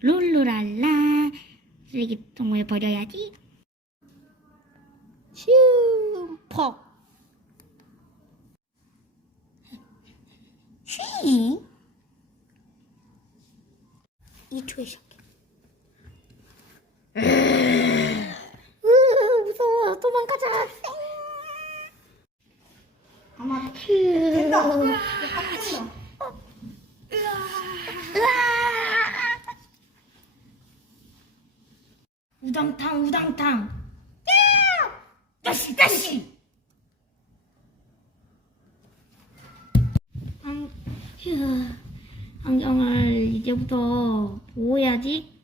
룰루랄라. 쓰레기통에 버려야지. 슈퍼. 쉬 2초에 시작해. 으, 무서워. 도망가자. 아마 휴. 된다. 우당탕 우당탕. 야! 다시 다시! 안, 휴, 안경을 이제부터 보호해야지